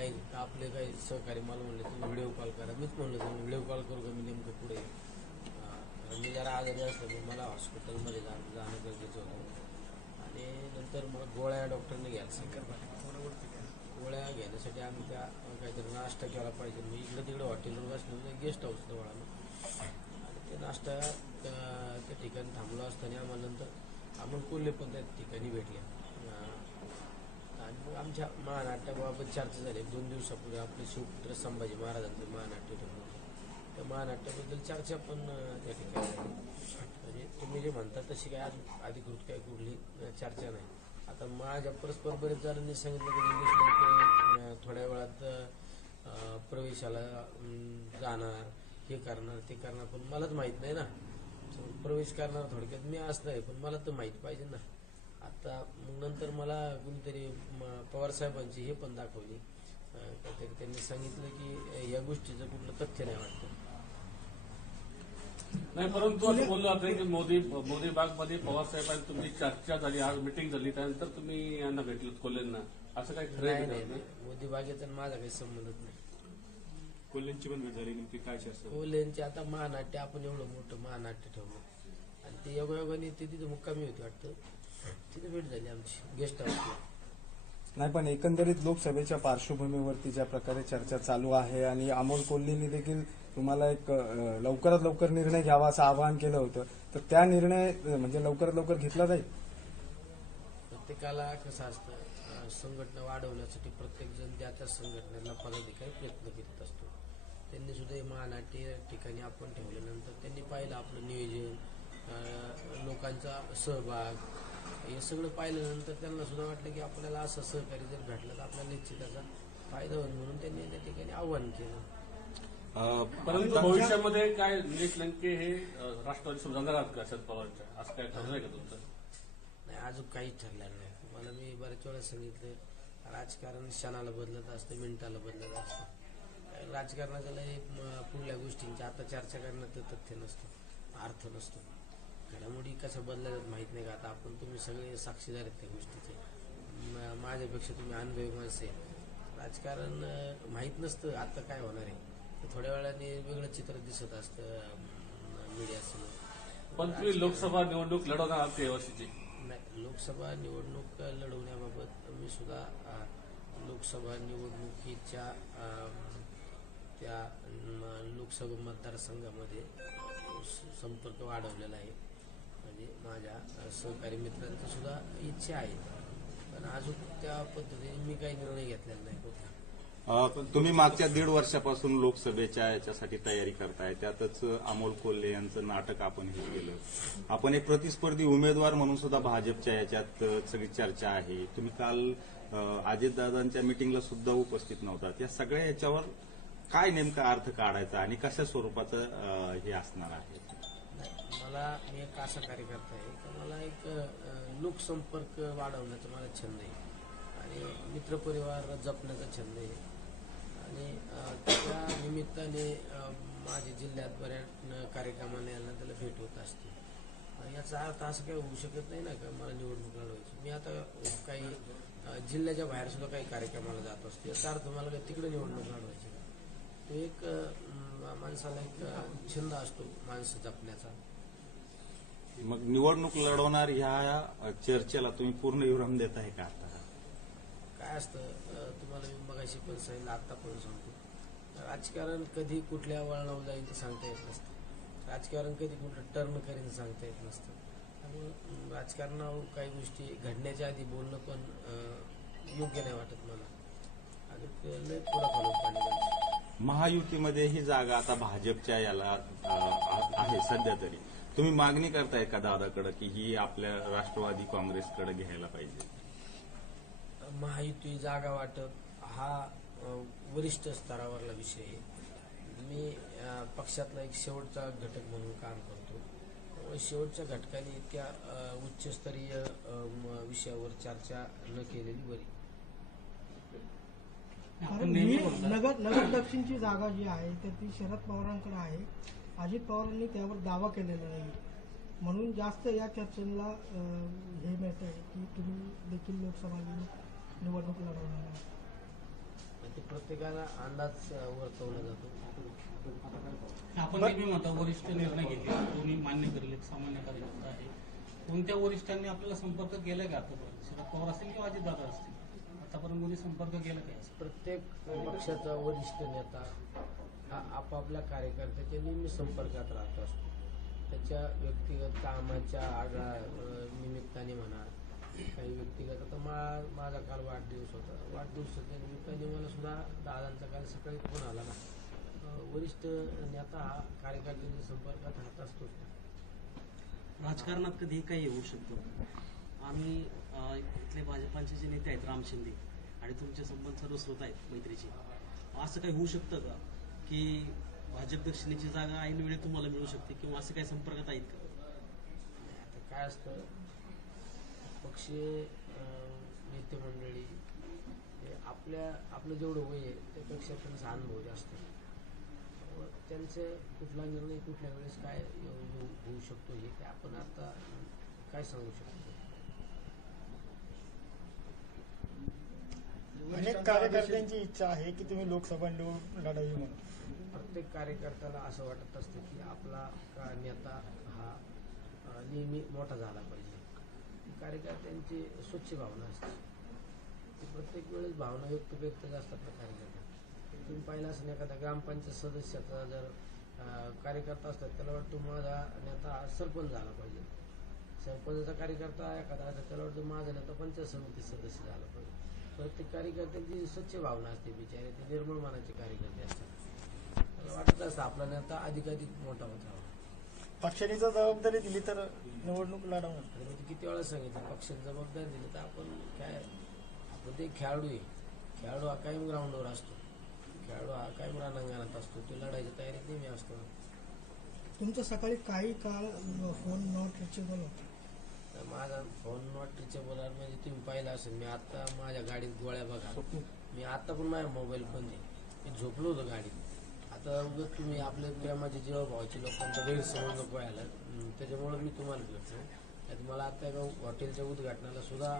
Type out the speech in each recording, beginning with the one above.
काही आपले काही सहकारी मला म्हणले तुम्ही व्हिडिओ कॉल करा. मीच म्हणलं तुम्ही व्हिडिओ कॉल करू का, मी नेमकं पुढे मी जरा आजारी असल्यामुळे मला हॉस्पिटलमध्ये जाणं गरजेचं होतं. आणि नंतर मग गोळ्या डॉक्टरने घ्यायला सांगितलं. गोळ्या घेण्यासाठी आम्ही त्या काहीतरी नाश्ता केला पाहिजे. मी इकडे तिकडे हॉटेलवर बसलो, गेस्ट हाऊस जवळ आलो आणि ते नाश्ता त्या ठिकाणी थांबलो असताना आम्हाला नंतर अमोल कोल्हे पण त्या ठिकाणी भेटले. आणि मग आमच्या महानाट्याबाबत चर्चा झाली. 2 दिवसापूर्वी आपले शिवपुत्र संभाजी महाराजांचं महानाट्य ठेवलं, त्या महानाट्याबद्दल चर्चा पण त्या ठिकाणी झाली. म्हणजे तुम्ही जे म्हणता तशी काय अधिकृत काही कुठली चर्चा नाही. आता माझ्या परस्पर बरेच जणांनी सांगितलं की निलेश थोड्या वेळात प्रवेशाला जाणार, हे करणार ते करणार, पण मलाच माहीत नाही ना. प्रवेश करणार थोडक्यात मी असणार आहे, पण मला तर माहीत पाहिजे ना. आता मग नंतर मला कुणीतरी पवारसाहेबांची हे पण दाखवली, काहीतरी त्यांनी सांगितलं की या गोष्टीचं कुठलं तथ्य नाही वाटतं. नाही, परंतु असं बोललं जातं की मोदी बागमध्ये पवारसाहेबांची तुमची चर्चा झाली, आज मिटिंग झाली, त्यानंतर तुम्ही यांना भेटलं कोल्हेंना, असं काही खरं नाही. मोदी बागेचा माझा काही संबंधच नाही. कोल्हेंची पण भेट झाली, नेमकी काय चर्चा? कोल्हेंची आता महानाट्य आपण एवढं मोठं महानाट्य ठेवलं आणि ते योगायोगाने ते तिथे मुक्कामी होती वाटतं, तिथे भेट झाली आमची गेस्ट हाऊसला. नाही, पण एकंदरीत लोकसभेच्या पार्श्वभूमीवरती ज्या प्रकारे चर्चा चालू आहे आणि अमोल कोल्हेंनी देखील तुम्हाला एक लवकरात लवकर निर्णय घ्यावा असं आवाहन केलं होतं, तर त्या निर्णय म्हणजे लवकरात लवकर घेतला जाईल. प्रत्येकाला कसं असतं, संघटना वाढवण्यासाठी प्रत्येक जण त्या त्या संघटनेला पदाधिकारी प्रयत्न करीत असतो. त्यांनी सुद्धा हे महानाट्य ठिकाणी आपण ठेवल्यानंतर त्यांनी पाहिलं आपलं नियोजन, लोकांचा सहभाग, हे सगळं पाहिल्यानंतर त्यांना सुद्धा वाटलं की आपल्याला असं सहकारी जर भेटलं तर आपल्याला निश्चित त्याचा फायदा होईल, म्हणून त्यांनी त्या ठिकाणी आव्हान केलं. परंतु भविष्यामध्ये काय निलेश लंके हे राष्ट्रवादी सोबत जाणार आहात का शरद पवारच्या, असं काय ठरलंय का तुमचं? नाही, अजून काहीच ठरलेलं नाही. मला मी बऱ्याच वेळा सांगितलं, राजकारण क्षणाला बदलत असतं, मिनिटाला बदलत असतं. राजकारणाच्या पुढल्या गोष्टींची आता चर्चा करण्यात तथ्य नसतं, अर्थ नसतो. घडामोडी कसं बदलायला माहीत नाही का. आता आपण तुम्ही सगळे साक्षीदार आहेत त्या गोष्टीचे, माझ्यापेक्षा तुम्ही अनुभवी माणसं आहे. राजकारण माहीत नसतं आता काय होणार आहे, थोड्या वेळाने वेगळं चित्र दिसत असतं मीडियासमोर. पण तुम्ही लोकसभा निवडणूक लढवणार आहात या वर्षीची? नाही, लोकसभा निवडणूक लढवण्याबाबत मी सुद्धा लोकसभा निवडणुकीच्या त्या लोकसभा मतदारसंघामध्ये संपर्क वाढवलेला आहे. म्हणजे माझ्या सहकारी मित्रांची सुद्धा इच्छा आहे, पण अजून त्या पद्धतीने मी काही निर्णय घेतलेला नाही. तुम्ही मागच्या 1.5 वर्षापासून लोकसभेच्या याच्यासाठी तयारी करताय, त्यातच अमोल कोल्हे यांचं नाटक आपण हे केलं. आपण एक प्रतिस्पर्धी उमेदवार म्हणून सुद्धा भाजपच्या याच्यात सगळी चर्चा आहे. तुम्ही काल अजितदादांच्या मिटिंगला सुद्धा उपस्थित नव्हतात. या सगळ्या याच्यावर काय नेमका अर्थ काढायचा आणि कशा स्वरूपाचं हे असणार आहे? मी एक असा कार्यकर्ता आहे की मला एक लोकसंपर्क वाढवण्याचा मला छंद आहे आणि मित्रपरिवार जपण्याचा छंद आहे. आणि त्या निमित्ताने माझ्या जिल्ह्यात बऱ्याच कार्यक्रमाने यांना त्याला भेट होत असते. याचा अर्थ असं काही होऊ शकत नाही ना का मला निवडणूक लढवायची. मी आता काही जिल्ह्याच्या बाहेर सुद्धा काही कार्यक्रमाला जात असतो, याचा अर्थ मला काही तिकडे निवडणूक लढवायची. तो एक माणसाला एक छंद असतो माणसं जपण्याचा. मग निवडणूक लढवणार ह्या चर्चेला तुम्ही पूर्ण विराम देताय का? आता काय असतं, तुम्हाला मी मगाशी पण सांगितलं, आत्ता पण सांगतो, राजकारण कधी कुठल्या वळणावर जाईल ते सांगता येत नसतं. राजकारण कधी कुठलं टर्न करीन सांगता येत नसतं. आणि राजकारणावर काही गोष्टी घडण्याच्या आधी बोलणं पण योग्य नाही वाटत मला. आणि लय पुढं खालून पाणी. महायुतीमध्ये ही जागा आता भाजपच्या याला आहे सध्या तरी. तुम्ही मागणी करताय का दादाकडे की ही आपल्या राष्ट्रवादी काँग्रेसकडे घ्यायला पाहिजे? महायुती जागा वाटप हा वरिष्ठ स्तरावरला विषय आहे. मी पक्षातला एक शेवटचा घटक म्हणून काम करतो. शेवटच्या घटकाने इतक्या उच्चस्तरीय विषयावर चर्चा न केलेली बरी. नगर दक्षिणची जागा जी आहे तर ती शरद पवारांकडे आहे. अजित पवारांनी त्यावर दावा केलेला नाही, म्हणून जास्त या चर्चेला हे मिळत आहे की तुम्ही देखील लोकसभा निवडणूक लढवणार आहात. प्रत्येकाला अंदाज वर्तवला जातो. आपण नेहमी म्हणता वरिष्ठ निर्णय घेतले कोणी मान्य करेल एक सामान्य कार्यकर्ता आहे. कोणत्या वरिष्ठांनी आपल्याला संपर्क केला का आतापर्यंत? शरद पवार असतील किंवा अजितदादा असतील, आतापर्यंत कोणी संपर्क केला का? प्रत्येक पक्षाचा वरिष्ठ नेता हा आपापल्या कार्यकर्त्याच्या नेहमी संपर्कात राहत असतो. त्याच्या व्यक्तिगत कामाच्या निमित्ताने म्हणा, काही व्यक्तिगत, आता माझा काल वाढदिवस होता, वाढदिवसाच्या निमित्ताने मला सुद्धा दादांचा काल सकाळी फोन आला ना. वरिष्ठ नेता हा कार्यकर्त्यांच्या संपर्कात राहत असतोच. राजकारणात कधी काही होऊ शकतो. आम्ही इथले भाजपाचे जे नेते आहेत राम शिंदे आणि तुमचे संबंध सर्वश्रुत आहेत मैत्रीचे, असं काही होऊ शकतं का की भाजप दक्षिणेची जागा ऐन वेळी तुम्हाला मिळू शकते किंवा असं काही संपर्कात आहेत का? आता काय असतं, पक्षीय नेते मंडळी हे आपलं जेवढं वय आहे त्यापेक्षा त्यांचा अनुभव जास्त आहे. त्यांचे कुठला निर्णय कुठल्या वेळेस काय होऊ शकतो हे काय आपण आता काय सांगू शकतो. अनेक कार्यकर्त्यांची इच्छा आहे की तुम्ही लोकसभा निवडणूक लढावी म्हणून. प्रत्येक कार्यकर्त्याला असं वाटत असतं की आपला नेता हा नेहमी मोठा झाला पाहिजे. कार्यकर्त्यांची स्वच्छ भावना असते. प्रत्येक वेळेस भावना व्यक्त करत असतात ना कार्यकर्ते. तुम्ही पाहिलं असेल एखाद्या ग्रामपंचायत सदस्याचा जर कार्यकर्ता असतात त्याला वाटतं माझा नेता सरपंच झाला पाहिजे. सरपंचाचा कार्यकर्ता एखादा असतात त्याला वाटतं माझा नेता पंचायत समिती सदस्य झाला पाहिजे. प्रत्येक कार्यकर्त्यांची स्वच्छ भावना असते. बिचारे ते निर्मळ मनाचे कार्यकर्ते असतात. त्याला वाटत असतं आपला नेता अधिकाधिक मोठा होता. पक्षाने जर जबाबदारी दिली तर निवडणूक लढवणार. किती वेळा सांगितलं, पक्षाने जबाबदारी दिली तर आपण काय, आपण ते खेळाडू आहे. खेळाडू हा कायम ग्राउंडवर असतो. खेळाडू हा कायम रणांगणात असतो. तो लढायची तयारीत नेहमी असतो. तुमचं सकाळी काही काळ फोन नॉट रिचेबल होता. माझा फोन नॉट रिचेबल म्हणजे तुम्ही पाहिलं असेल, मी आता माझ्या गाडीत गोळ्या बघा, मी आता पण माझा मोबाईल बंद आहे. मी झोपलो होतो गाडीत. आता उगाच तुम्ही आपल्या प्रेमाचे जीवाभावाचे लोकांचा गैरसमज नको व्हायला, त्याच्यामुळे मी तुम्हाला भेटतो. मला आता एका हॉटेलच्या उद्घाटनाला सुद्धा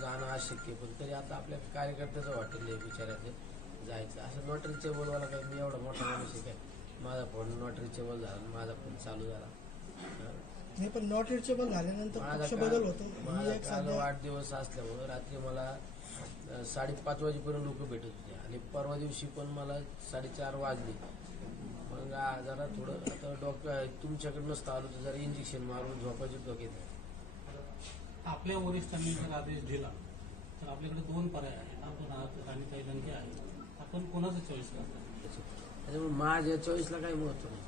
जाणं अशक्य, पण तरी आता आपल्या कार्यकर्त्याचं हॉटेल आहे विचारायचं जायचं. असं नॉट रिचेबलवाला काय मी एवढा मोठा माणूस आहे काय, माझा फोन नॉट रिचेबल झाला, माझा फोन चालू झाला. नाही, पण नॉट रिचेबल झाल्यानंतर पक्ष बदल होतो. माझा काल वाढदिवस असल्यामुळे रात्री मला 5:30 वाजेपर्यंत लोक भेटत होते आणि परवा दिवशी पण मला 4:30 वाजले. मग जरा थोडं आता डॉक्टर तुमच्याकडे नसतं आलो तर जरा इंजेक्शन मारून झोपायची डोक्यात. आपल्या वरिष्ठांनी जर आदेश दिला तर आपल्याकडे 2 पर्याय आहेत. आपण आहात आणि काही लंके आहेत. आपण कोणाचं चॉईस करतो? त्याच्यामुळे माझ्या चॉईसला काही महत्व नाही.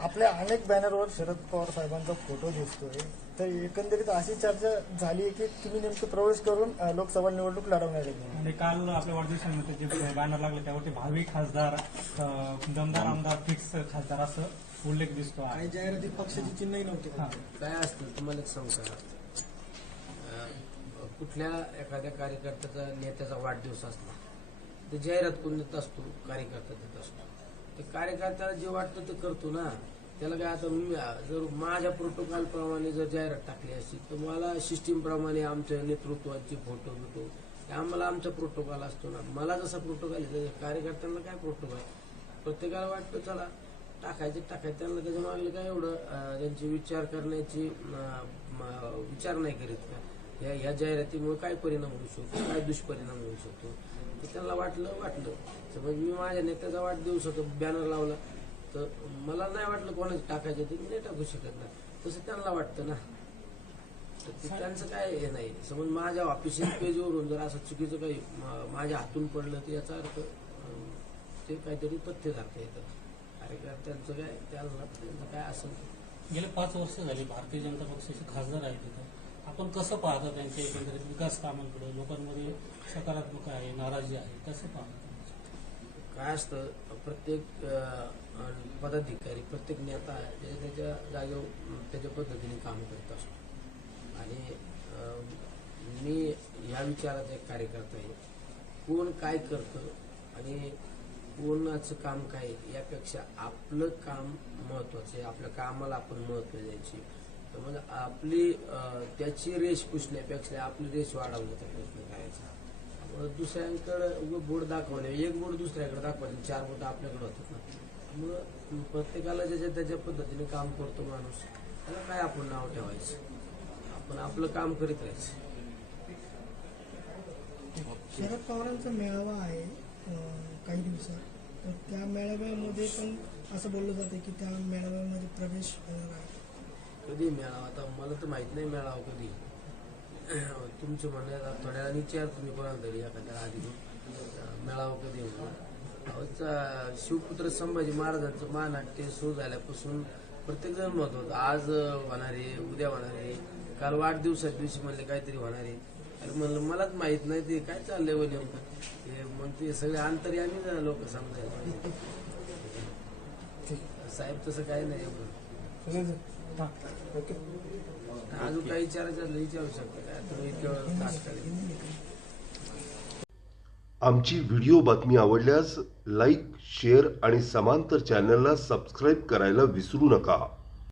आपल्या अनेक बॅनरवर शरद पवार साहेबांचा फोटो दिसतोय, तर एकंदरीत अशी चर्चा झाली आहे की तुम्ही नेमकं प्रवेश करून लोकसभा निवडणूक लढवणार आहे. आणि काल आपल्या वाढदिवसानिमित्त जे बॅनर लागले त्यावरती भावी खासदार, दमदार आमदार, फिक्स खासदार असं उल्लेख दिसतो. काही जाहिराती पक्षाची चिन्हही नव्हती. काय असतं तुम्हाला एक सांगू का, कुठल्या एखाद्या कार्यकर्त्याचा नेत्याचा वाढदिवस असला तर जाहिरात कोण देत असतो, कार्यकर्ता देत असतो. ते कार्यकर्त्याला जे वाटतं ते करतो ना. त्याला काय, आता मी जर माझ्या प्रोटोकॉल प्रमाणे जर जाहिरात टाकली असती तर मला सिस्टीम प्रमाणे आमच्या नेतृत्वाचे फोटो बिटो आम्हाला आमचा प्रोटोकॉल असतो ना. मला जसा प्रोटोकॉल आहे कार्यकर्त्यांना काय प्रोटोकॉल, प्रत्येकाला वाटतं चला टाकायचे त्यांना त्याच्या मागले काय एवढं त्यांचे विचार करण्याची विचार नाही करीत का ह्या जाहिरातीमुळे काय परिणाम होऊ शकतो, काय दुष्परिणाम होऊ शकतो. तर त्यांना वाटलं समज मी माझ्या नेत्याचा वाढदिवस होता बॅनर लावला तर मला नाही वाटलं कोणाचं टाकायचं ते मी नाही टाकू शकत ना. तसं त्यांना वाटतं ना. तर त्यांचं काय हे नाही. समज माझ्या ऑफिशियल पेजवरून जर असं चुकीचं काही माझ्या हातून पडलं तर याचा अर्थ ते काहीतरी तथ्य दाखवता येतं. कार्यकर्त्यांचं काय त्यांचं काय असेल. गेले 5 वर्ष झाली भारतीय जनता पक्षाचे खासदार आहेत तिथं. आपण कसं पाहता त्यांच्या एकंदरीत विकास कामांकडे? लोकांमध्ये सकारात्मक आहे, नाराजी आहे, कसं पाहता? काय असतं, प्रत्येक पदाधिकारी, प्रत्येक नेता त्याच्या जागेवर त्याच्या पद्धतीने काम करत असतो. आणि मी ह्या विचाराचा एक कार्यकर्ता आहे. कोण काय करतं आणि कोणाचं काम काय यापेक्षा आपलं काम महत्वाचं आहे. आपल्या कामाला आपण महत्व द्यायची. तर म्हणजे आपली त्याची रेष पुसण्यापेक्षा आपली रेष वाढवण्याचा प्रयत्न करायचा. दुसऱ्यांकडे बोर्ड दाखवणे, एक बोर्ड दुसऱ्याकडे दाखवायचे, 4 बोर्ड आपल्याकडे होतात ना. मग प्रत्येकाला त्याच्या पद्धतीने काम करतो माणूस, त्याला काय आपण नाव ठेवायचं, आपण आपलं काम करीत राहायचं. शरद पवारांचा मेळावा आहे काही दिवसात, तर त्या मेळाव्यामध्ये पण असं बोललं जातं की त्या मेळाव्यामध्ये प्रवेश होणार आहे. कधी मेळावा, आता मला तर माहित नाही मेळावा कधी. तुमचं म्हणणं थोड्या वेळाने विचार तुम्ही कोणाला तरी एखाद्या आधी मेळावा कधी होणार. शिवपुत्र संभाजी महाराजांचं महानाट्य सुरू झाल्यापासून प्रत्येक जण मत होतं आज होणार आहे, उद्या होणार आहे, काल वाढदिवसाच्या दिवशी म्हणले काहीतरी होणार आहे. अरे म्हणलं मलाच माहित नाही ते काय चाललंय व नेमकं ते. मग ते सगळे अंतर्यामी लोक समजायला साहेब तसं काही नाही एवढं. अजून काही विचारायचं विचारू शकता काय तुम्ही केवळ तात्काळ. आमची व्हिडिओ बातमी आवडल्यास लाईक, शेअर आणि समांतर चॅनलला सबस्क्राईब करायला विसरू नका.